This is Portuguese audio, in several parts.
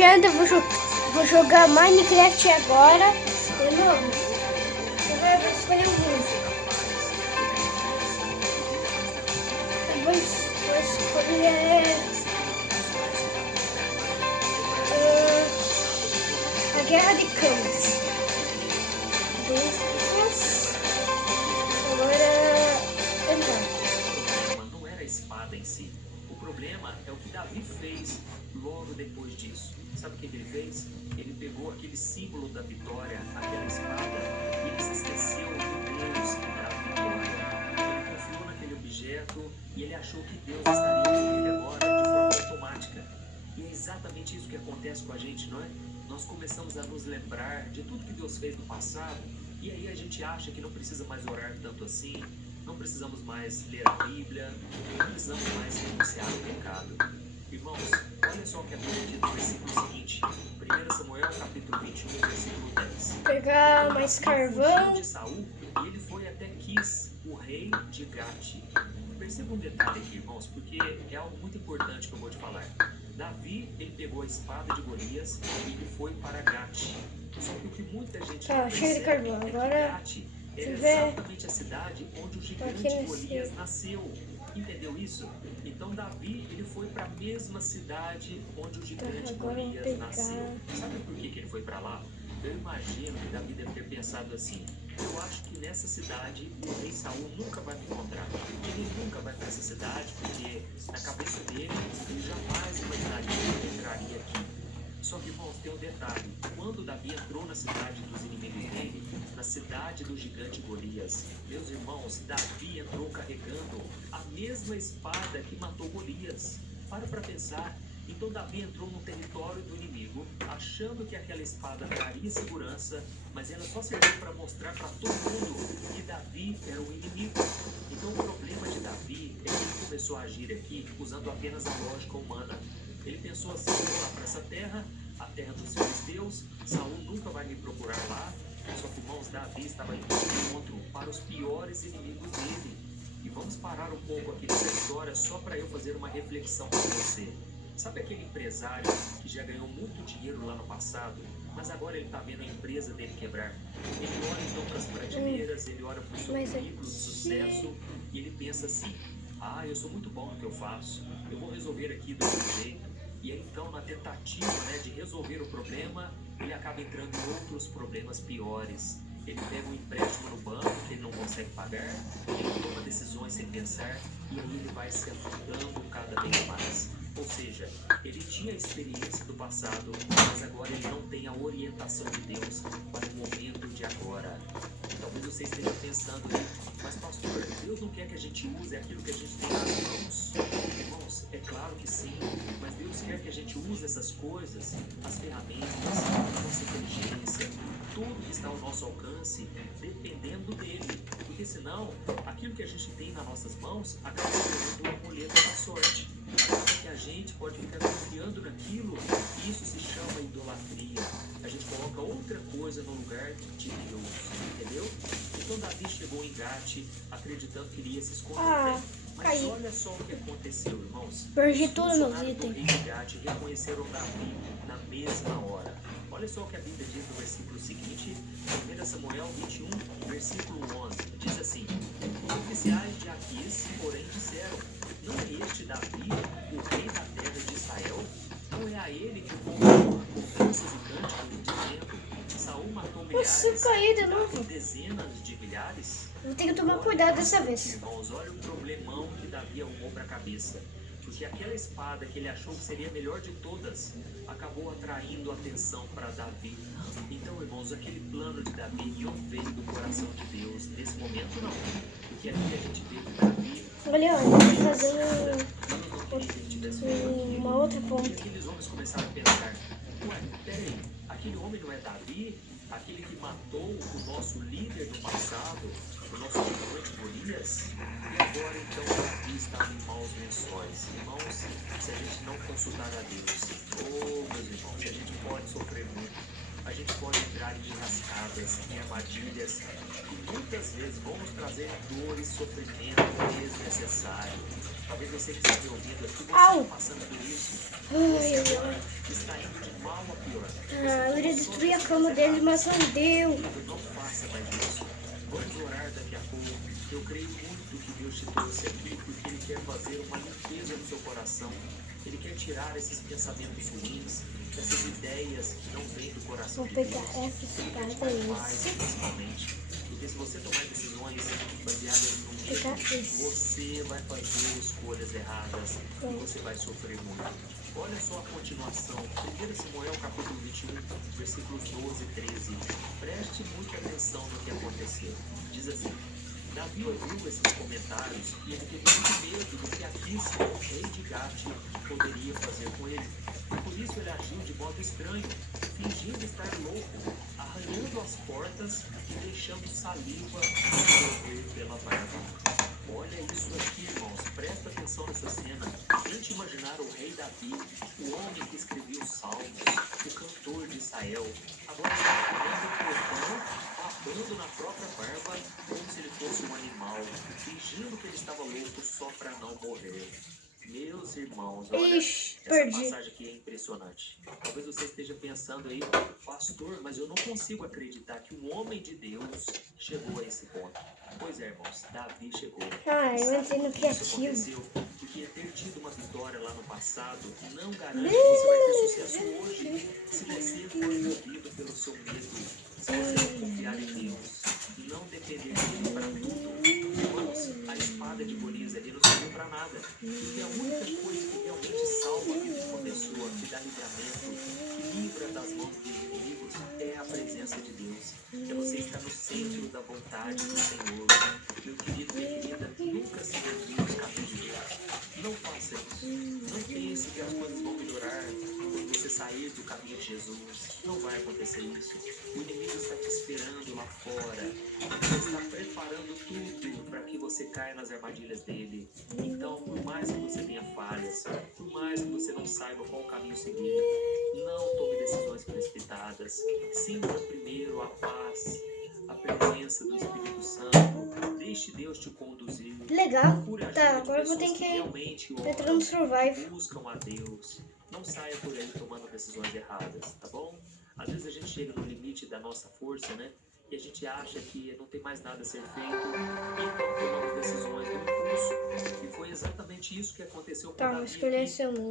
legenda, vou jogar Minecraft agora. De novo. Você vai escolher um músico. Vou escolher a Guerra de Camas. Não era a espada em si. O problema é o que Davi fez logo depois disso. Sabe o que ele fez? Ele pegou aquele símbolo da vitória, aquela espada, e ele se esqueceu do Deus da vitória. Ele confiou naquele objeto e ele achou que Deus estaria com ele agora de forma automática. E é exatamente isso que acontece com a gente, não é? Nós começamos a nos lembrar de tudo que Deus fez no passado, e aí a gente acha que não precisa mais orar tanto assim, não precisamos mais ler a Bíblia, não precisamos mais renunciar ao pecado. Irmãos, olha só o que a Bíblia diz no versículo seguinte, 1 Samuel capítulo 21, versículo 10. Pegar mais carvão. De Saul, e ele foi até Quis, o rei de Gate. Perceba um detalhe aqui, irmãos, porque é algo muito importante que eu vou te falar. Davi, ele pegou a espada de Golias e ele foi para Gate. Só que o que muita gente não Cheio de carvão. Agora Gate era exatamente a cidade onde o gigante Golias nasceu. Entendeu isso? Então Davi, ele foi para a mesma cidade onde o gigante Golias nasceu. Sabe por que ele foi para lá? Eu imagino que Davi deve ter pensado assim: eu acho que nessa cidade o rei Saul nunca vai me encontrar. Ele nunca vai para essa cidade, porque na cabeça dele ele jamais imaginaria que ele entraria aqui. Só que, irmãos, tem um detalhe. Quando Davi entrou na cidade dos inimigos dele, na cidade do gigante Golias, meus irmãos, Davi entrou carregando a mesma espada que matou Golias. Para pensar. Então Davi entrou no território do inimigo, achando que aquela espada traria segurança, mas ela só serviu para mostrar para todo mundo que Davi era o inimigo. Então o problema de Davi é que ele começou a agir aqui usando apenas a lógica humana. Ele pensou assim: vou lá para essa terra, a terra dos filisteus, Saul nunca vai me procurar lá. Só que, irmãos, Davi estava indo de encontro para os piores inimigos dele. E vamos parar um pouco aqui nessa história só para eu fazer uma reflexão com você. Sabe aquele empresário que já ganhou muito dinheiro lá no passado, mas agora ele está vendo a empresa dele quebrar? Ele olha então para as prateleiras, ele olha para o seu currículo de sucesso e ele pensa assim: ah, eu sou muito bom no que eu faço, eu vou resolver aqui do meu jeito. E aí então, na tentativa, de resolver o problema, ele acaba entrando em outros problemas piores. Ele pega um empréstimo no banco que ele não consegue pagar, ele toma decisões sem pensar e aí ele vai se afundando cada vez mais. Ou seja, ele tinha a experiência do passado, mas agora ele não tem a orientação de Deus para o momento de agora. Talvez você esteja pensando, mas pastor, Deus não quer que a gente use aquilo que a gente tem nas mãos? Irmãos, é claro que sim, mas Deus quer que a gente use essas coisas, as ferramentas, a nossa inteligência, tudo que está ao nosso alcance, dependendo dele. Porque senão, aquilo que a gente tem nas nossas mãos acaba sendo uma muleta da sorte. Que a gente pode ficar confiando naquilo, e isso se chama idolatria. A gente coloca outra coisa no lugar de Deus, entendeu? Então Davi chegou em Gate acreditando que iria se esconder. Mas olha só o que aconteceu, irmãos. Perdi tudo nos itens. itens. Os de Gate reconheceram Davi na mesma hora. Olha só o que a Bíblia diz no versículo seguinte, 1 Samuel 21, versículo 11. Diz assim: os oficiais de Aquis, porém, disseram: não é este Davi, o rei da terra de Israel? Não é a ele que o povo clama com danças e cânticos, dizendo: Saul matou milhares, dezenas de milhares? Eu tenho que tomar cuidado dessa vez. Irmãos, olha o problemão que Davi arrumou para a cabeça. Porque aquela espada que ele achou que seria a melhor de todas, acabou atraindo atenção para Davi. Então, irmãos, aquele plano de Davi não veio do coração de Deus. Nesse momento, não. Porque aqui a gente vê que Davi... Olha, eu vou fazer uma outra ponta. E aqueles homens começaram a pensar: ué, peraí, aquele homem não é Davi? Aquele que matou o nosso líder do passado, o nosso gigante Golias? E agora então Davi está em maus lençóis. Irmãos, se a gente não consultar a Deus, meus irmãos, a gente pode sofrer muito. A gente pode entrar em enrascadas, em armadilhas, que muitas vezes vão nos trazer dor e sofrimento desnecessário. Talvez você que está me ouvindo aqui, você está passando por isso. Você agora está indo de mal Eu iria destruir a cama dele, mas não deu. Não faça mais isso. Vamos orar daqui a pouco. Eu creio muito que Deus te trouxe aqui porque Ele quer fazer uma limpeza no seu coração. Ele quer tirar esses pensamentos ruins, essas ideias que não vêm do coração de Deus. Vou pegar essa espada Principalmente. Porque se você tomar decisões baseadas no medo, você vai fazer escolhas erradas e você vai sofrer muito. Olha só a continuação. 1 Samuel capítulo 21, versículos 12 e 13. Preste muita atenção no que aconteceu. Diz assim: Davi ouviu esses comentários e ele teve muito medo do que Aquis, rei de Gate, poderia fazer com ele. Por isso ele agiu de modo estranho, fingindo estar louco, arranhando as portas e deixando saliva escorrer pela barba. Olha isso aqui, irmãos. Presta atenção nessa cena. Tente imaginar o rei Davi, o homem que escreveu os salmos, o cantor de Israel, agora está arranhando o portão, babando na própria barba, como se ele fosse um animal, fingindo que ele estava louco só para não morrer. Meus irmãos, olha, essa passagem aqui é impressionante. Talvez você esteja pensando aí, pastor, mas eu não consigo acreditar que um homem de Deus chegou a esse ponto. Pois é, irmãos, Davi chegou. Eu entrei no criativo. Isso aconteceu porque ter tido uma vitória lá no passado não garante que você vai ter sucesso hoje se você for movido pelo seu medo, se você não confiar em Deus e não depender dele para tudo. Irmãos, a espada de Golias ali não serviu para nada. Porque a única coisa que realmente salva a vida de uma pessoa, que dá livramento, que livra das mãos dos inimigos, é a presença de Deus. É você estar no centro da vontade do Senhor. Meu querido, minha querida, nunca se desvie dos caminhos de Deus. Não faça isso. Não pense que as coisas vão melhorar quando você sair do caminho de Jesus. Não vai acontecer isso. O inimigo está te esperando lá fora. Ele está preparando tudo para que você caia nas armadilhas dele. Então, por mais que você tenha falhas, por mais que você não saiba qual caminho seguir, não tome decisões precipitadas. Sinta primeiro a paz, a presença do Espírito Santo. Deixe Deus te conduzir. Legal. Tá, agora eu vou ter que entrar no Survive. Buscam a Deus. Não saia por aí tomando decisões erradas, tá bom? Às vezes a gente chega no limite da nossa força, né? E a gente acha que não tem mais nada a ser feito, e então tomamos decisões do impulso. E foi exatamente isso que aconteceu com Davi.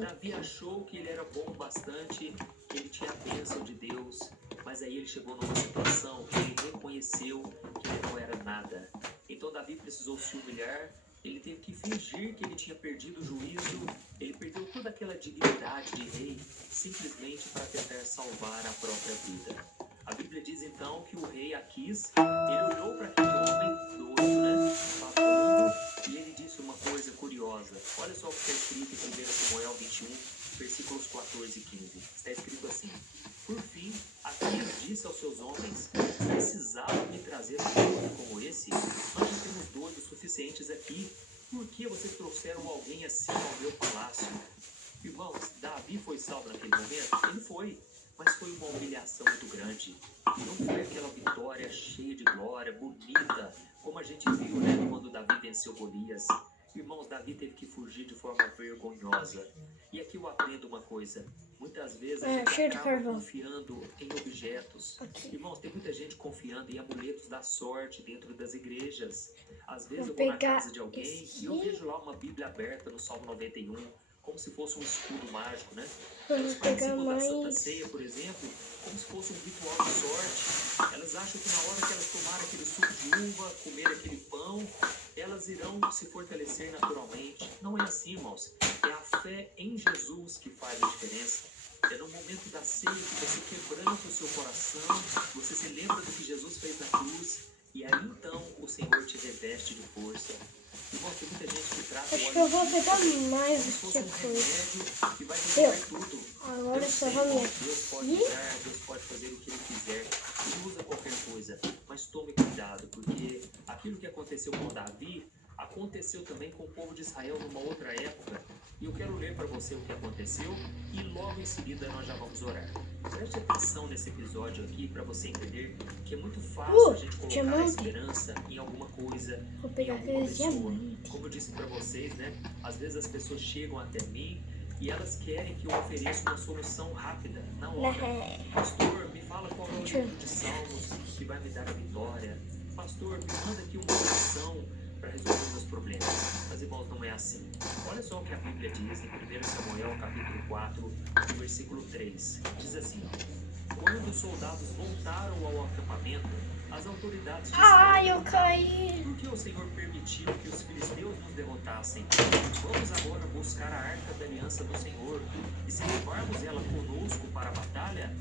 Davi achou que ele era bom bastante, que ele tinha a bênção de Deus, mas aí ele chegou numa situação que ele reconheceu que ele não era nada. Então Davi precisou se humilhar, ele teve que fingir que ele tinha perdido o juízo, ele perdeu toda aquela dignidade de rei, simplesmente para tentar salvar a própria vida. A Bíblia diz então que o rei Aquis, ele olhou para aquele homem doido, né, babando, e ele disse uma coisa curiosa. Olha só o que está escrito em 1 Samuel 21, versículos 14 e 15. Está escrito assim: Por fim, Aquis disse aos seus homens: Precisavam me trazer um doido como esse? Nós já temos doidos suficientes aqui. Por que vocês trouxeram alguém assim ao meu palácio? Irmãos, Davi foi salvo naquele momento? Ele foi. Mas foi uma humilhação muito grande. E não foi aquela vitória cheia de glória, bonita, como a gente viu, né, quando Davi venceu Golias. Irmãos, Davi teve que fugir de forma vergonhosa. E aqui eu aprendo uma coisa. Muitas vezes a gente acaba confiando em objetos. Irmãos, tem muita gente confiando em amuletos da sorte dentro das igrejas. Às vezes eu vou na casa de alguém e eu vejo lá uma Bíblia aberta no Salmo 91, como se fosse um escudo mágico, né? Elas participam da Santa Ceia, por exemplo, como se fosse um ritual de sorte. Elas acham que na hora que elas tomarem aquele suco de uva, comer aquele pão, elas irão se fortalecer naturalmente. Não é assim, irmãos. É a fé em Jesus que faz a diferença. É no momento da ceia que você quebranta o seu coração, você se lembra do que Jesus fez na cruz, e aí então o Senhor te reveste de força. Irmão, tem muita gente que trata acho que eu vou pegar mais do que coisa. Que vai resolver tudo. Agora eu só vou me Deus pode dar, Deus pode fazer o que Ele quiser. Ele usa qualquer coisa. Mas tome cuidado, porque aquilo que aconteceu com Davi aconteceu também com o povo de Israel numa outra época. E eu quero ler para você o que aconteceu e logo em seguida nós já vamos orar. Preste atenção nesse episódio aqui para você entender que é muito fácil a gente colocar a esperança em alguma coisa, em alguma pessoa. Como eu disse para vocês, né? Às vezes as pessoas chegam até mim E elas querem que eu ofereça uma solução rápida, na hora. Pastor, me fala qual é o livro de Salmos que vai me dar a vitória. Pastor, me manda aqui uma oração para resolver meus problemas. Mas, irmãos, não é assim. Olha só o que a Bíblia diz em 1 Samuel, capítulo 4, versículo 3. Diz assim: quando os soldados voltaram ao acampamento, as autoridades disseram: Ai, eu caí. por que o Senhor permitiu que os filisteus nos derrotassem? Vamos agora buscar a arca da aliança do Senhor, e se levarmos ela conosco para a batalha,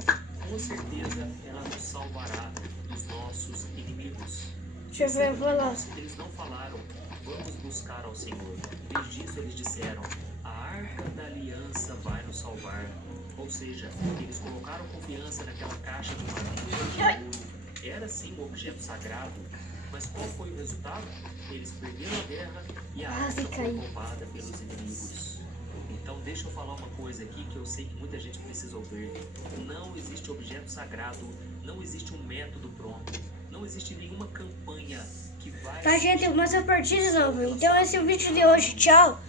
com certeza ela nos salvará dos nossos inimigos. Deixa eu ver, eu vou lá. Eles não falaram: vamos buscar ao Senhor. Em vez disso, eles disseram: a arca da aliança vai nos salvar. Ou seja, eles colocaram confiança naquela caixa de madeira. Era sim um objeto sagrado, mas qual foi o resultado? Eles perderam a guerra e a arca foi roubada pelos inimigos. Então deixa eu falar uma coisa aqui que eu sei que muita gente precisa ouvir. Não existe objeto sagrado, não existe um método pronto, não existe nenhuma campanha que vai... Tá, gente, mas eu perdi de novo. Então esse é o vídeo de hoje. Tchau.